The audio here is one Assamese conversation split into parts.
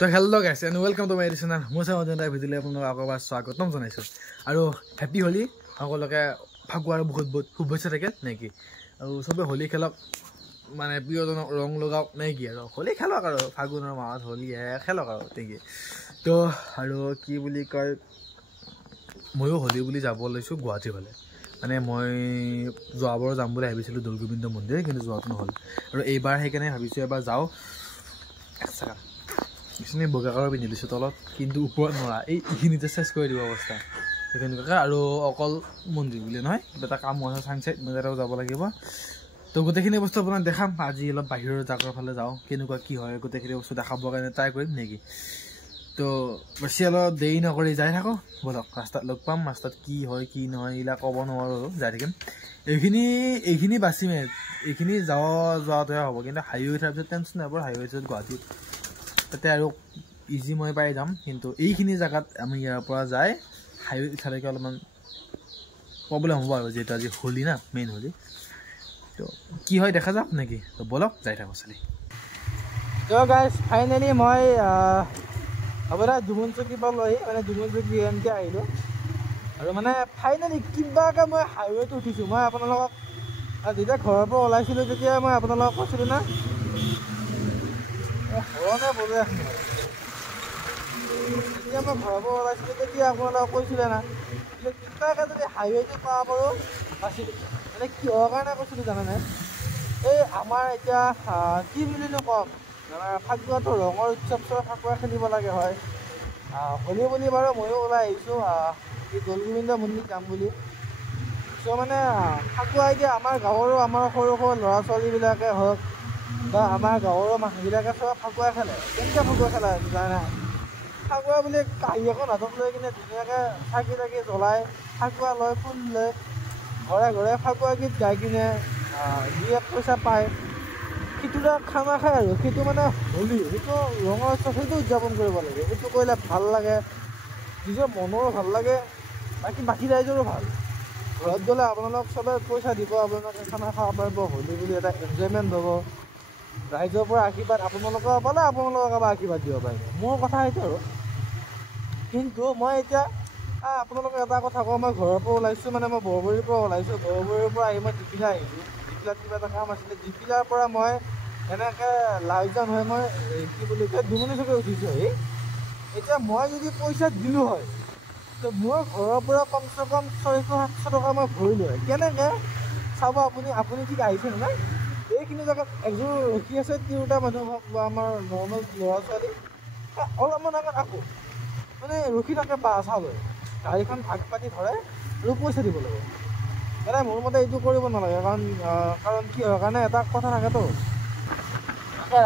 তো হেল্ল' গাইছ and welcome to my channel মোৰ চেনেল ভিডিঅ'লৈ আপোনালোকক আকৌ এবাৰ স্বাগতম জনাইছোঁ আৰু হেপী হোলী সকলোকে ফাকুৱাৰ বহুত বহুত শুভেচ্ছা থাকে নেকি আৰু চবে হোলী খেলক মানে প্ৰিয়জনক ৰং লগাওক নেকি আৰু হোলী খেলক আৰু ফাগুনৰ মাহত হোলী খেলক আৰু নেকি তো আৰু কি বুলি কয় ময়ো হোলী বুলি যাব লৈছোঁ গুৱাহাটী ফালে মানে মই যোৱাবাৰ যাম বুলি ভাবিছিলোঁ দৌল গোবিন্দ মন্দিৰ কিন্তু যোৱাটো নহ'ল আৰু এইবাৰ সেইকাৰণে ভাবিছোঁ এবাৰ যাওঁ কিছুমানে বগা কাপোৰ পিন্ধি লৈছোঁ তলত কিন্তু ওপৰত নৰা এইখিনিতে চেষ্টা কৰি দিব অৱস্থা সেইখিনিকে আৰু অকল মন্দিৰ বুলি নহয় কিবা এটা কাম আছে চানচাইড মেজাৰেও যাব লাগিব তো গোটেইখিনি বস্তু আপোনাক দেখাম আজি অলপ বাহিৰৰ জাগাৰ ফালে যাওঁ কেনেকুৱা কি হয় গোটেইখিনি বস্তু দেখাবৰ কাৰণে ট্ৰাই কৰিম নেকি তো বেছি অলপ দেৰি নকৰি যাই থাকোঁ বলক ৰাস্তাত লগ পাম ৰাস্তাত কি হয় কি নহয় এইবিলাক ক'ব নোৱাৰোঁ আৰু যাই থাকিম এইখিনি বাচিমে এইখিনি যোৱাটোহে হ'ব কিন্তু হাইৱে উঠাৰ পিছত টেনশ্যন হ'ব হাইৱে পিছত গুৱাহাটীত তাতে আৰু ইজি মই পাই যাম কিন্তু এইখিনি জেগাত আমি ইয়াৰ পৰা যাই হাইৱে উঠালৈকে অলপমান প্ৰব্লেম হ'ব আৰু যিহেতু আজি হোলী না মেইন হোলী তো কি হয় দেখা যাওক নেকি তো বলক যাই থাকোঁ চালি তো গাইজ ফাইনেলি মই আপোনাৰ ডুমুন চকীৰ পৰা লৈ মানে ডুমুন চকী এনেকৈ আহিলোঁ আৰু মানে ফাইনেলি কিবাকৈ মই হাইৱেটো উঠিছোঁ মই আপোনালোকক যেতিয়া ঘৰৰ পৰা ওলাইছিলোঁ তেতিয়া মই আপোনালোকক কৈছিলোঁ না হৰণে বলে যেতিয়া মই ঘৰৰ পৰা ওলাইছিলোঁ তেতিয়া আপোনালোকক কৈছিলে না কিন্তু কিবাকৈ যদি হাইৱেটো পাব পাৰোঁ বাচিলোঁ মানে কিহৰ কাৰণে কৈছিলোঁ জানানে এই আমাৰ এতিয়া কি বুলিনো ক'ম ফাকুৱাটো ৰঙৰ উৎসৱ ফাকুৱা খেলিব লাগে হয় হোলী বুলি বাৰু ময়ো ওলাই আহিছোঁ এই দৌল গোবিন্দ মন্দিৰ যাম বুলি চ' মানে ফাকুৱা এতিয়া আমাৰ গাঁৱৰো আমাৰ সৰু সৰু ল'ৰা ছোৱালীবিলাকে হওক বা আমাৰ গাঁৱৰ মানুহবিলাকে চব ফাকুৱা খেলে কেনেকৈ ফাকুৱা খেলা জানা ফাকুৱা বুলি কাঁহী এখন হাতত লৈ কিনে ধুনীয়াকৈ চাকি তাকি জ্বলাই ফাকুৱা লয় ফুল লৈ ঘৰে ঘৰে ফাকুৱা গীত গাই কিনে যি এক পইচা পায় সেইটো খানা খায় আৰু সেইটো মানে হোলী সেইটো ৰঙৰ উৎসৱ সেইটো উদযাপন কৰিব লাগে সেইটো কৰিলে ভাল লাগে নিজৰ মনৰো ভাল লাগে বাকী ৰাইজৰো ভাল ঘৰত গ'লে আপোনালোক চবে পইচা দিব আপোনালোকে খানা খাব পাৰিব হোলী বুলি এটা এনজয়মেণ্ট হ'ব ৰাইজৰ পৰা আশীৰ্বাদ আপোনালোকৰ পালে আপোনালোকক আবাৰ আশীৰ্বাদ দিব পাৰিব মোৰ কথা সেইটো আৰু কিন্তু মই এতিয়া আপোনালোকক এটা কথা কওঁ মই ঘৰৰ পৰা ওলাইছোঁ মানে মই বৰবৰীৰ পৰা ওলাইছোঁ বৰবৰীৰ পৰা আহি মই ডিপিলা আহিছোঁ ডিপিলাত কিবা এটা কাম আছিলে ডিপিলাৰ পৰা মই এনেকৈ লাইজান হৈ মই কি বুলি কয় ডুমনি চকী উঠিছোঁ এতিয়া মই যদি পইচা দিলোঁ হয় তো মোৰ ঘৰৰ পৰা কমচে কম 600-700 টকা মই ভৰিলোঁ হয় কেনেকৈ চাব আপুনি ঠিক আহিছে নহয় এইখিনি জেগাত এযোৰ ৰখি আছে তিনিটা মানুহ হওক বা আমাৰ নৰ্মেল ল'ৰা ছোৱালী অলপমান আগত আকৌ মানে ৰখি থাকে বা চাবলৈ গাড়ীখন ভাগ পাতি ধৰে আৰু পইচা দিব লাগে মানে মোৰ মতে এইটো কৰিব নালাগে কাৰণ কি হয় কাৰণে এটা কথা থাকেতো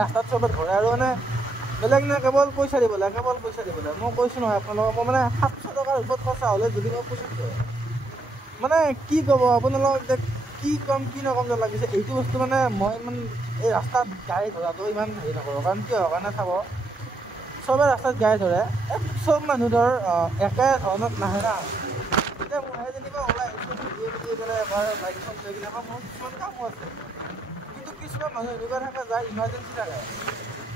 ৰাস্তাত চবে ধৰে আৰু মানে বেলেগ নাই কেৱল পইচা দিব লাগে মই কৈছোঁ নহয় আপোনালোকক মই মানে 700 টকাৰ ওপৰত খৰচা হ'লে যদি মই পইচা দিওঁ মানে কি ক'ব আপোনালোকক এতিয়া কি ক'ম কি নক'ম যেন লাগিছে এইটো বস্তু মানে মই ইমান এই ৰাস্তাত গাড়ী ধৰাটো ইমান হেৰি নকৰোঁ কাৰণ কি হয় কাৰণে চাব চবে ৰাস্তাত গাড়ী ধৰে চব মানুহ ধৰ একে ধৰণত নাহে না এতিয়া মই যেনিবা ওলাই আহিছোঁ বুলি পেলাই এবাৰ বাইকখন লৈ কিনে মোৰ কিছুমান কামো আছে কিন্তু কিছুমান মানুহ এনেকুৱা থাকে যায় ইমাৰ্জেঞ্চি থাকে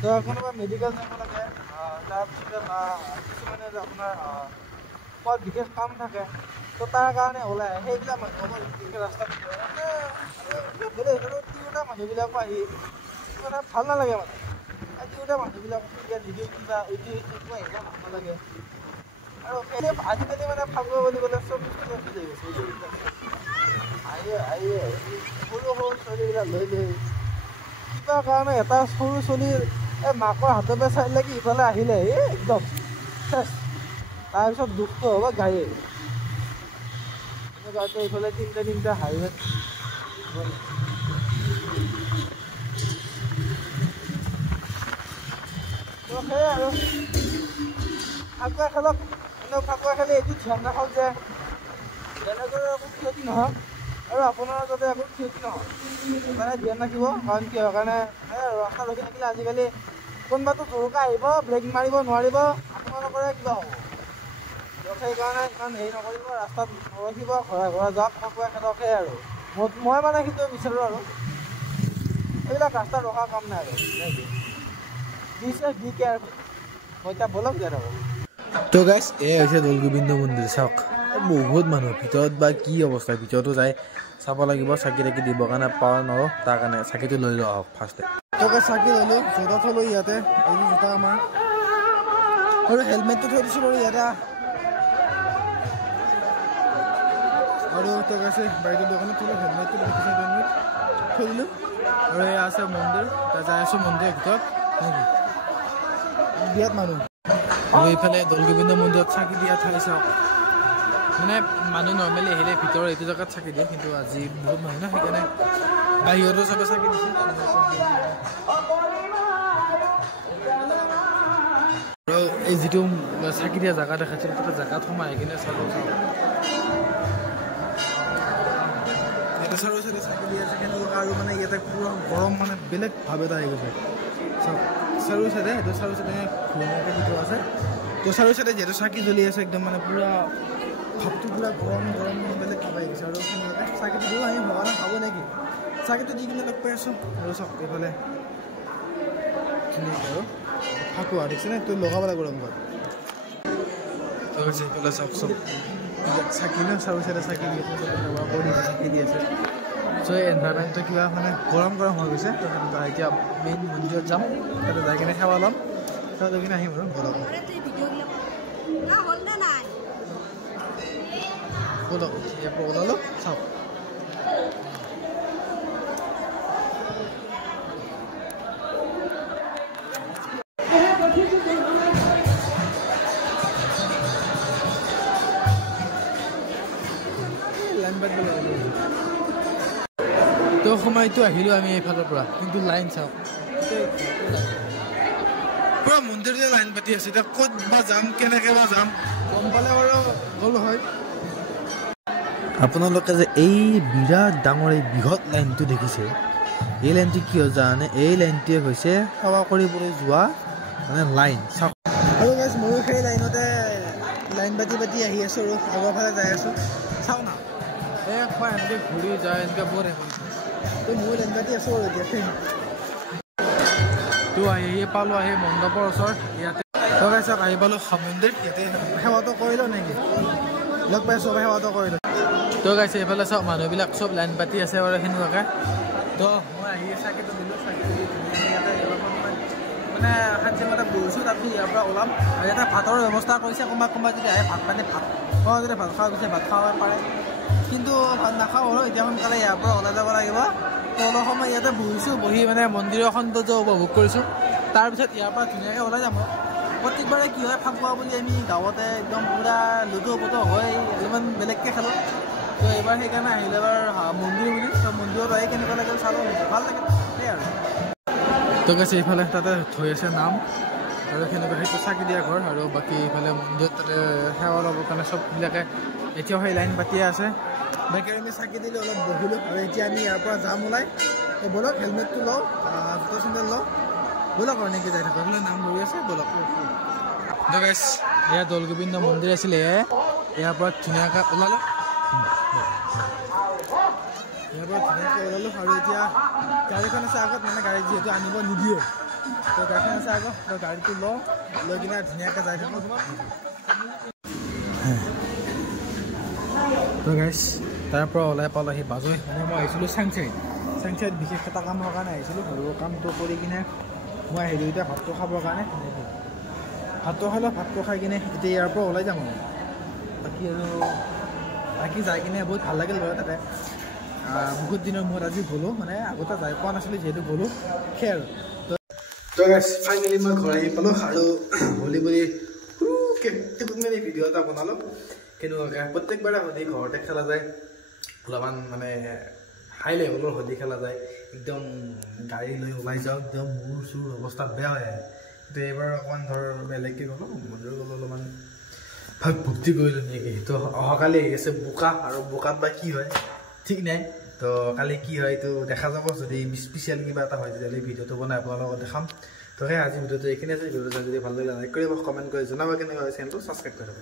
তো কোনোবা মেডিকেল যাব লাগে তাৰপিছতে বা কিছুমানে আপোনাৰ ক'ত বিশেষ কাম থাকে তো তাৰ কাৰণে ওলাই আহে সেইবিলাক মানুহ ৰাস্তাত বেলেগ তিনিওটা মানুহবিলাকো আহি মানে ভাল নালাগে মানে তিনিওটা মানুহবিলাক এতিয়া নিদিওঁ কিবা এইটো আহিব ভাল নালাগে আৰু আজিকালি মানে ফাকুৱা বুলি ক'লে চব বস্তু হৈ গৈছে আহি সৰু ছোৱালীবিলাক লৈ কিবা কাৰণে এটা সৰু ছোৱালীৰ এই মাকৰ হাততে চাই লাগি ইফালে আহিলে একদম চেচ তাৰপিছত দুখটো হ'ব গাড়ী এনেকুৱাকৈ এইফালে তিনিটা হাইৱে সেয়াই আৰু ফাকুৱা খেলক কিন্তু ফাকুৱা খেলি এইটো ধ্যান ৰাখক যে বেলেগৰ একো ক্ষতি নহওক আৰু আপোনাৰ যাতে একো ক্ষতি নহওক মানে ধ্যান ৰাখিব কাৰণ কি হয় কাৰণে ৰাস্তা ৰখি থাকিলে আজিকালি কোনোবাটো জোৰকৈ আহিব ব্ৰেক মাৰিব নোৱাৰিব আপোনালোকৰে কিবা হ'ব সেইকাৰণে ইমান হেৰি নকৰিব ৰাস্তাত নৰখিব ঘৰে যাওক ফাকুৱা খেলকহে আৰু মই মানে সেইটো বিচাৰোঁ আৰু এইবিলাক ৰাস্তাত ৰখা কাম নাই আৰু বি কেয়াৰফুল মই এতিয়া বলক দিয়া থাকোঁ। তো গাইছ এই হৈছে দৌল গোবিন্দ মন্দিৰ চাওক বহুত মানুহ ভিতৰত বা কি অৱস্থা ভিতৰতো যায় চাব লাগিব চাকি তাকি দিবৰ কাৰণে পাৱাৰ নৰো তাৰ কাৰণে চাকিটো লৈ লওঁ আহক ফাৰ্ষ্টে তো গাইছ চাকি ল'লোঁ জোতা থ'লোঁ ইয়াতে এই জোতা আমাৰ আৰু হেলমেটটো থৈ দিছোঁ বাৰু ইয়াতে আৰু তো গাইছে বাইদেউ দোকানত থ'লোঁ হেলমেটটো দেখিছে থৈ দিলোঁ আৰু এয়া আছে মন্দিৰ তাত যাই আছোঁ মন্দিৰৰ ভিতৰত বিয়াত মানুহ আৰু এইফালে দৌল গোবিন্দ মন্দিৰত চাকি দিয়া ঠাই চাওক মানে মানুহ নৰ্মেলি আহিলে ভিতৰৰ এইটো জেগাত চাকি দিয়ে কিন্তু আজি বহুত মানুহ না সেইকাৰণে বাহিৰতো চবে চাকি দিছে আৰু এই যিটো চাকি দিয়া জেগা দেখাইছিল তাতে জেগাত সোমাই আহি কিনে চাব চাৰু চাইডে চাকি দি আছে কেনেকুৱা আৰু মানে ইয়াতে পুৰা গৰম মানে বেলেগ ভাৱ এটা আহি গৈছে চাওক চাৰু চাইডে এইটো চাৰু চাইডে ধুনীয়াকৈ যিটো আছে তো চাৰু চাইডে যিহেতু চাকি জ্বলি আছে একদম মানে পুৰা ভাৱটো পুৰা গৰম গৰম বেলেগ ভাৱ আহি গৈছে আৰু চাকিটো দিওঁ আমি ভগৱানক খাব নেকি চাকিটো দি কিনে লগ পাই আছোঁ আৰু চাওক এইফালে ধুনীয়াকৈ আৰু ফাকুৱা দেখিছেনে তই লগাব লাগিব ৰংঘৰ এইফালে চাওক চব চাকি ন চাৰু চাইডে চাকি দি আছে চাকি দি আছে চ' এই এনভাইৰমেণ্টটো কিবা মানে গৰম গৰম হৈ গৈছে এতিয়া মেইন মন্দিৰত যাম তাতে যাই কিনে সেৱা ল'ম সেৱা লৈ কিনে আহিম আৰু বলক বলক ইয়াৰ পৰা ওলালোঁ চাওক তো সময়টো আহিলোঁ আমি এইফালৰ পৰা কিন্তু লাইন চাওক পুৰা মন্দিৰতে লাইন পাতি আছে এতিয়া ক'ত বা যাম কেনেকৈ বা যাম গম পালে বাৰু গ'ল হয় আপোনালোকে যে এই বিৰাট ডাঙৰ এই বৃহৎ লাইনটো দেখিছে এই লাইনটো কিয় জানে এই লাইনটোৱে হৈছে সেৱা কৰিবলৈ যোৱা মানে লাইন চাওক আৰু গাইছ ময়ো সেই লাইনতে লাইন পাতি পাতি আহি আছোঁ আৰু আগৰ ফালে যাই আছোঁ চাওঁ না একবাৰ এনেকৈ ঘূৰি যায় এনেকৈ বৰ তো ময়ো লাইন পাতি আছোঁ আৰু এতিয়া তো আহি পালোঁ আহি মণ্ডপৰ ওচৰত ইয়াতে লগাই চাওক আহি পালোঁ মন্দিৰ ইয়াতে সেৱাটো কৰিলোঁ নেকি লগ পাই চবে সেৱাটো কৰিলোঁ তো গাইছে এইফালে চাওক মানুহবিলাক চব লাইন পাতি আছে বাৰু সেনেকুৱাকৈ তো মই আহি চাকিটো দিলোঁ চাকি ইয়াতে মানে শান্তিমতে বহিছোঁ তাৰপিছত ইয়াৰ পৰা ওলাম আৰু ইয়াতে ভাতৰ ব্যৱস্থা কৰিছে কোনোবা যদি আহে ভাত পানী ভাত কোনোবা যদি ভাত খাব বিচাৰে ভাত খাব পাৰে কিন্তু ভাত নাখাওঁ আৰু এতিয়া সোনকালে ইয়াৰ পৰা ওলাই যাব লাগিব তো অলপ সময় ইয়াতে বহিছোঁ বহি মানে মন্দিৰৰ সৌন্দৰ্য উপভোগ কৰিছোঁ তাৰপিছত ইয়াৰ পৰা ধুনীয়াকৈ ওলাই যাম প্ৰত্যেকবাৰে কি হয় ফাকুৱা বুলি আমি গাঁৱতে একদম পূৰা লুডু পটো হৈ অলপমান বেলেগকৈ খেলোঁ তো এইবাৰ সেইকাৰণে আহিলে এবাৰ মন্দিৰ বুলি তো মন্দিৰত আহি কেনেকুৱা লাগে চালোঁ ভাল লাগে সেয়াই আৰু তো গাইছে এইফালে তাতে থৈ আছে নাম আৰু সেনেকুৱা সেইটো চাকি দিয়া ঘৰ আৰু বাকী এইফালে মন্দিৰত তাতে সেৱা ল'বৰ কাৰণে চববিলাকে এতিয়াও সেই লাইন পাতিয়ে আছে বাকী আমি চাকি দিলে অলপ বহিলোঁ আৰু এতিয়া আমি ইয়াৰ পৰা যাম ওলাই ব'লক হেলমেটটো লওঁ জোতা চেণ্ডেল লওঁ ব'লক আৰু এনেকৈ যাই থাকোঁ এইফালে নাম ধৰি আছে ব'লক তো গাইছ এয়া দৌল গোবিন্দ মন্দিৰ আছিলে ইয়াৰ পৰা ধুনীয়াকৈ ওলালোঁ ইয়াৰ পৰা ধুনীয়াকৈ ওলালোঁ আৰু এতিয়া গাড়ীখন আছে আগত মানে গাড়ী যিহেতু আনিব নিদিয়ে তো গাড়ীখন আছে আগত তো গাড়ীটো লওঁ লৈ কিনে ধুনীয়াকৈ যাই থাকোঁ তো গাইছ তাৰ পৰা ওলাই পালোঁ আহি বাজৈ মানে মই আহিছিলোঁ চাংচাইত বিশেষ এটা কামৰ কাৰণে আহিছিলোঁ আৰু কামটো কৰি কিনে মই আহিলোঁ এতিয়া ভাতটো খাবৰ কাৰণে ভাতটো খালোঁ ভাতটো খাই কিনে এতিয়া ইয়াৰ পৰা ওলাই যাম আৰু বাকী যাই কিনে বহুত ভাল লাগিল বাৰু তাতে বহুত দিনৰ মূৰত আজি গ'লোঁ মানে আগতে যাই পোৱা নাছিলোঁ যিহেতু গ'লোঁ সেই আৰু তো গাইছ ফাইনেলি মই ঘৰ আহি পালোঁ আৰু হোলী বুলি মানে ভিডিঅ' এটা বনালোঁ কেনেকুৱাকৈ প্ৰত্যেকবাৰে হোলী ঘৰতে খেলা যায় অলপমান মানে হাই লেভেলৰ হোলী খেলা যায় একদম গাড়ী লৈ ওলাই যাওঁ একদম মূৰ চুৰ অৱস্থা বেয়া হৈ আহে কিন্তু এইবাৰ অকণমান ধৰ বেলেগকৈ গ'লোঁ মন্দিৰ গ'লোঁ অলপমান ভাগ ভক্তি কৰিলোঁ নেকি তো অহাকালি আহি আছে বোকা আৰু বোকাত বা কি হয় ঠিক নাই তো কালি কি হয় এইটো দেখা যাব যদি স্পেচিয়েল কিবা এটা হয় তেতিয়াহ'লে ভিডিঅ'টো বনাই আপোনালোকক দেখাম তো সেই আজি ভিডিঅ'টো এইখিনি আছে ভিডিঅ'টো যদি ভাল লাগিলে লাইক কৰিব কমেণ্ট কৰি জনাব কেনেকুৱা হয় চেনেলটো ছাবস্ক্ৰাইব কৰিব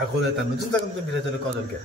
আগলৈ এটা নতুন ভিডিঅ'টো কওঁ জলকৈ